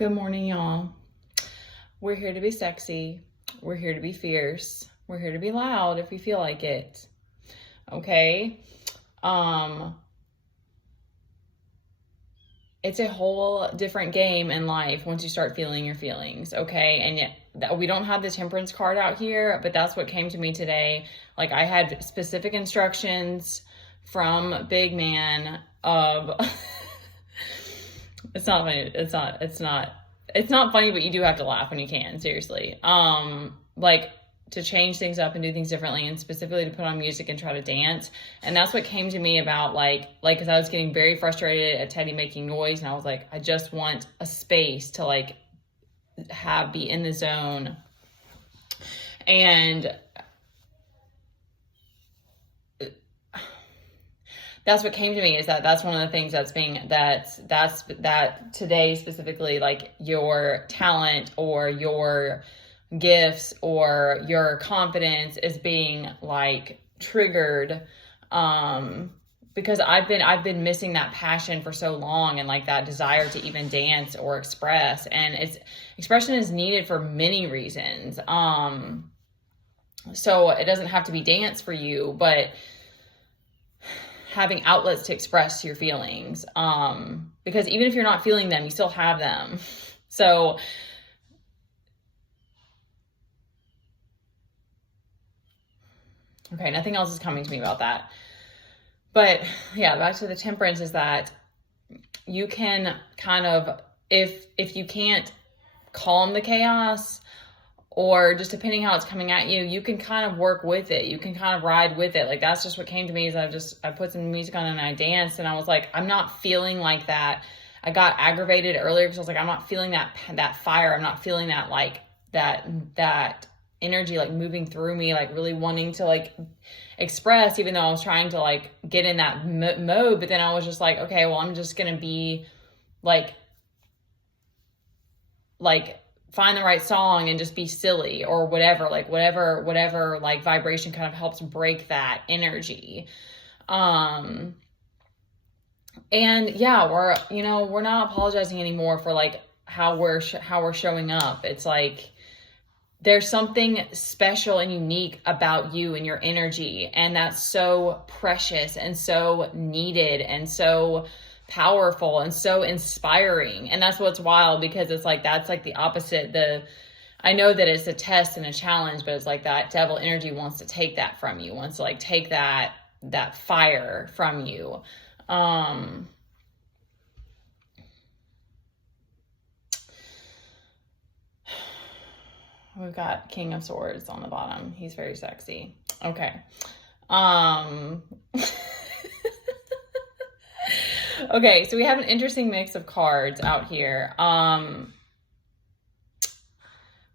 Good morning, y'all. We're here to be sexy. We're here to be fierce. We're here to be loud if we feel like it. Okay? It's a whole different game in life once you start feeling your feelings, okay? And yet we don't have the temperance card out here, but that's what came to me today. Like, I had specific instructions from Big Man of it's not funny. It's not funny, but you do have to laugh when you can, seriously. Like, to change things up and do things differently, and specifically to put on music and try to dance. And that's what came to me about because I was getting very frustrated at Teddy making noise, and I was like, I just want a space to be in the zone. And that's what came to me, is that's one of the things that today specifically, like your talent or your gifts or your confidence is being triggered, because I've been missing that passion for so long, and that desire to even dance or express, and expression is needed for many reasons. So it doesn't have to be dance for you, but having outlets to express your feelings, because even if you're not feeling them, you still have them. So okay, nothing else is coming to me about that. But yeah, back to the temperance, is that you can kind of, if you can't calm the chaos, or just depending how it's coming at you, you can kind of work with it. You can kind of ride with it. That's just what came to me, is I put some music on and I danced, and I was like, I'm not feeling like that. I got aggravated earlier because I was like, I'm not feeling that fire. I'm not feeling that that energy moving through me, really wanting to express, even though I was trying to get in that mode. But then I was just like, okay, well, I'm just gonna be find the right song and just be silly or whatever, whatever vibration kind of helps break that energy. And yeah, we're not apologizing anymore for how we're showing up. It's there's something special and unique about you and your energy, and that's so precious and so needed and so powerful and so inspiring. And that's what's wild, because it's that's the opposite. I know that it's a test and a challenge, but it's that devil energy wants to take that from you, wants to take that fire from you. We've got King of Swords on the bottom. He's very sexy. Okay. Okay, so we have an interesting mix of cards out here.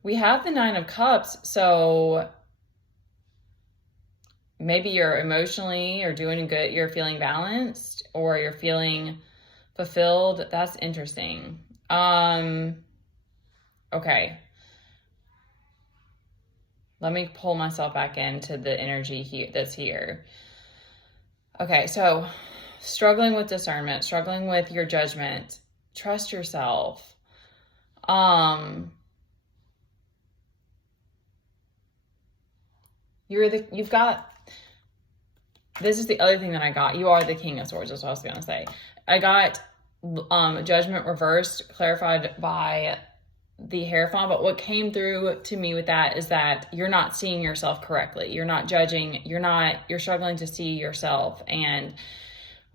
We have the Nine of Cups, so maybe you're emotionally or doing good, you're feeling balanced, or you're feeling fulfilled. That's interesting. Okay. Let me pull myself back into the energy here that's here. Okay, so struggling with discernment, struggling with your judgment, trust yourself. This is the other thing that I got. You are the King of Swords, is what I was going to say. I got judgment reversed, clarified by the Hierophant, but what came through to me with that is that you're not seeing yourself correctly. You're not judging. You're struggling to see yourself. And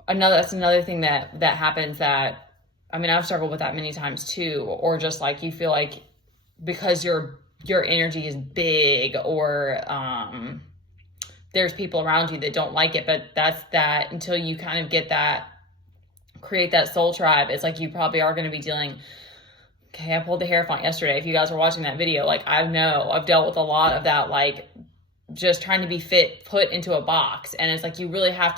that's another thing that happens, that, I've struggled with that many times too, or just you feel because your energy is big, or there's people around you that don't like it, but that's that until you kind of create that soul tribe. It's you probably are going to be dealing. Okay, I pulled the Hierophant yesterday. If you guys were watching that video, I've dealt with a lot of that, just trying to be put into a box. And it's you really have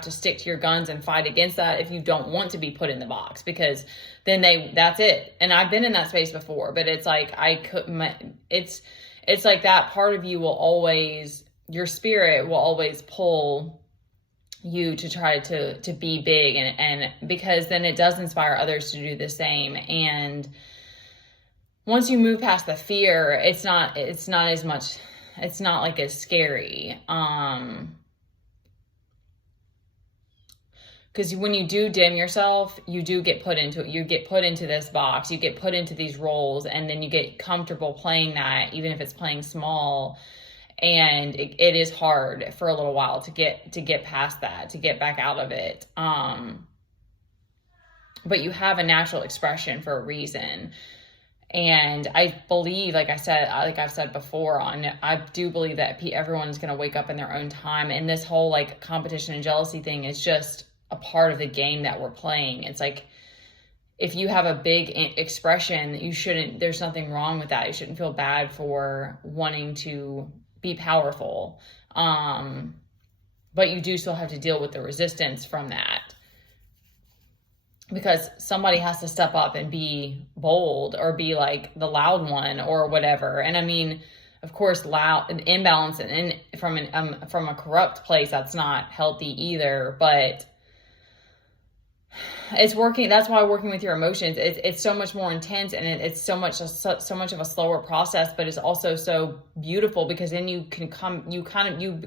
to stick to your guns and fight against that if you don't want to be put in the box, because then that's it. And I've been in that space before, but it's that part of you will always, your spirit will always pull you to try to be big, and because then it does inspire others to do the same. And once you move past the fear, it's not as much, it's not like as scary. Because when you do dim yourself, you do get put into it. You get put into this box, you get put into these roles, and then you get comfortable playing that, even if it's playing small. And it is hard for a little while to get past that, to get back out of it. But you have a natural expression for a reason. And I believe, like I've said before, I do believe that everyone's going to wake up in their own time. And this whole like competition and jealousy thing is just a part of the game that we're playing. It's like, if you have a big expression, there's nothing wrong with that. You shouldn't feel bad for wanting to be powerful. But you do still have to deal with the resistance from that, because somebody has to step up and be bold, or be like the loud one or whatever. And I mean, of course, loud and imbalance and from a corrupt place, that's not healthy either. But it's working. That's why working with your emotions, it's so much more intense, and it's so much of a slower process, but it's also so beautiful, because then you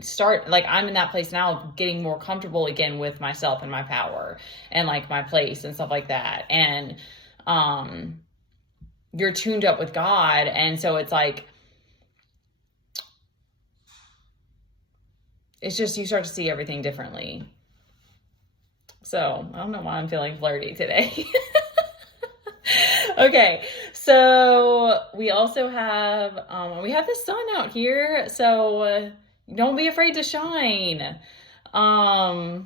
start, like I'm in that place now, getting more comfortable again with myself and my power and like my place and stuff like that. And you're tuned up with God, and so it's like, it's just, you start to see everything differently. So I don't know why I'm feeling flirty today. Okay, so we also have we have the sun out here, so don't be afraid to shine. And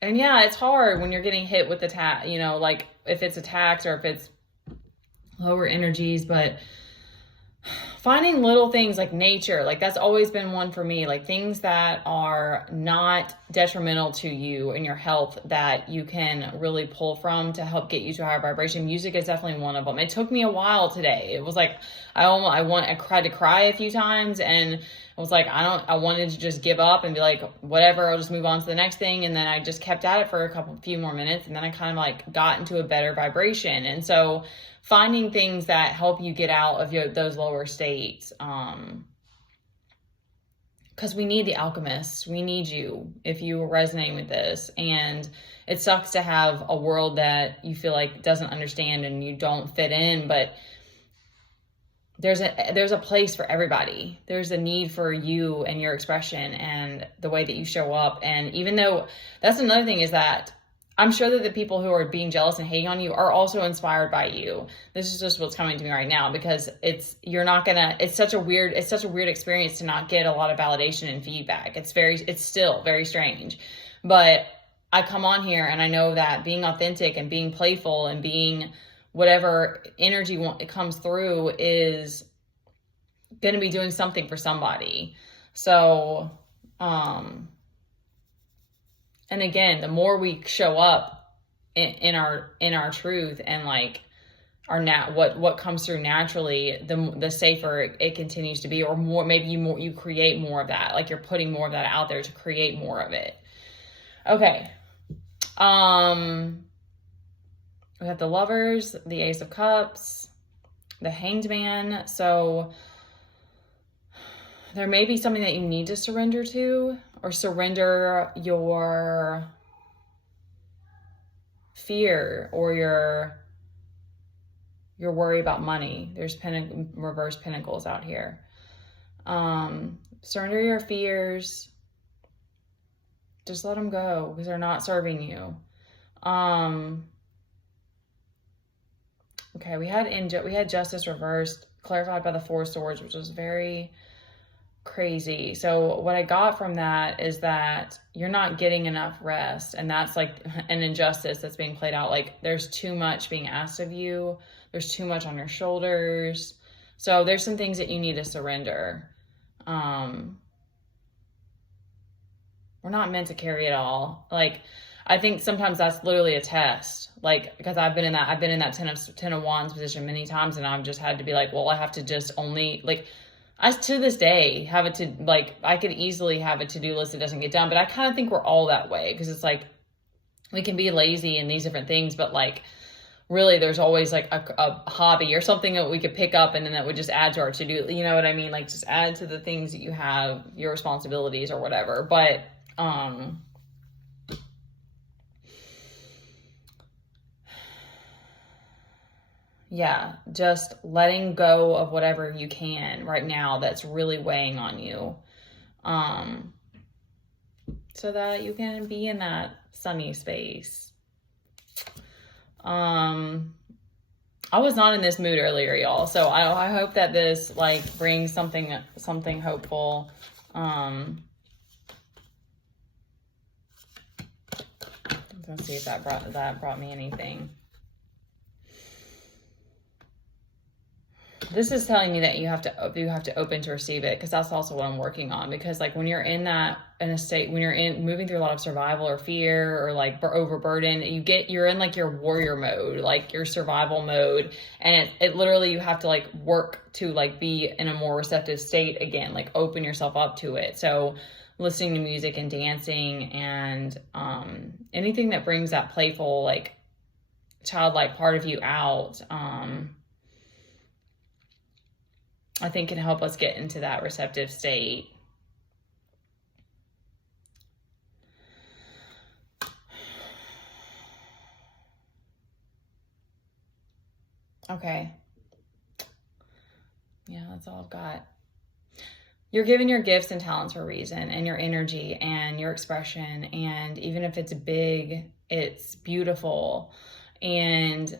yeah, it's hard when you're getting hit with like if it's attacks or if it's lower energies, but finding little things like nature, like that's always been one for me, like things that are not detrimental to you and your health that you can really pull from to help get you to a higher vibration. Music is definitely one of them. It took me a while today. It was like, I tried to cry a few times, and it was like, I wanted to just give up and be like, whatever, I'll just move on to the next thing. And then I just kept at it for a few more minutes, and then I kind of like got into a better vibration. And so finding things that help you get out of those lower states. Because we need the alchemists. We need you if you are resonating with this. And it sucks to have a world that you feel like doesn't understand and you don't fit in, but there's a place for everybody. There's a need for you and your expression and the way that you show up. And even though, that's another thing, is that I'm sure that the people who are being jealous and hating on you are also inspired by you. This is just what's coming to me right now, because it's such a weird experience to not get a lot of validation and feedback. It's still very strange. But I come on here and I know that being authentic and being playful and being whatever energy it comes through is going to be doing something for somebody. So, and again, the more we show up in our truth and like what comes through naturally, the safer it continues to be, or more, maybe you create more of that. Like you're putting more of that out there to create more of it. Okay. We have the Lovers, the Ace of Cups, the Hanged Man. So there may be something that you need to surrender to, or surrender your fear or your worry about money. There's reverse pentacles out here. Surrender your fears. Just let them go, because they're not serving you. Okay, we had Justice reversed, clarified by the Four of Swords, which was very crazy. So what I got from that is that you're not getting enough rest, and that's like an injustice that's being played out. Like there's too much being asked of you. There's too much on your shoulders. So there's some things that you need to surrender. We're not meant to carry it all. Like, I think sometimes that's literally a test. Like, because I've been in that Ten of Wands position many times, and I've just had to be like, well, I have to just only, like, I, to this day, have it to, like, I could easily have a to-do list that doesn't get done, but I kind of think we're all that way, because it's like, we can be lazy in these different things, but like, really there's always like a hobby or something that we could pick up, and then that would just add to our to-do, you know what I mean? Like, just add to the things that you have, your responsibilities or whatever. But, yeah, just letting go of whatever you can right now that's really weighing on you. So that you can be in that sunny space. I was not in this mood earlier, y'all. So I hope that this like brings something hopeful. Let's see if that brought me anything. This is telling me that you have to open to receive it, because that's also what I'm working on. Because like when you're in a state, when you're moving through a lot of survival or fear or like overburden, you're in like your warrior mode, like your survival mode, and it literally, you have to like work to like be in a more receptive state again, like open yourself up to it. So listening to music and dancing and anything that brings that playful, like childlike part of you out, I think can help us get into that receptive state. Okay. Yeah, that's all I've got. You're given your gifts and talents for a reason, and your energy and your expression. And even if it's big, it's beautiful. And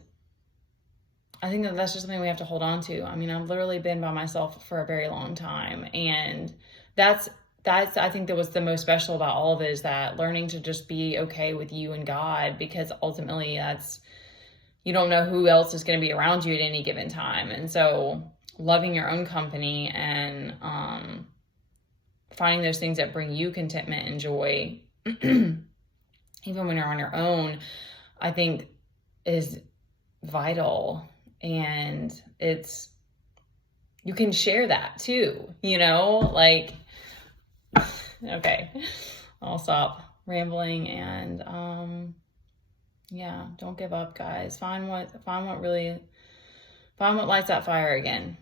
I think that that's just something we have to hold on to. I mean, I've literally been by myself for a very long time. And that's, I think that was the most special about all of it, is that learning to just be okay with you and God, because ultimately you don't know who else is going to be around you at any given time. And so loving your own company and finding those things that bring you contentment and joy, even when you're on your own, I think is vital. And you can share that too, like, okay, I'll stop rambling. And yeah, don't give up, guys. Find what lights that fire again.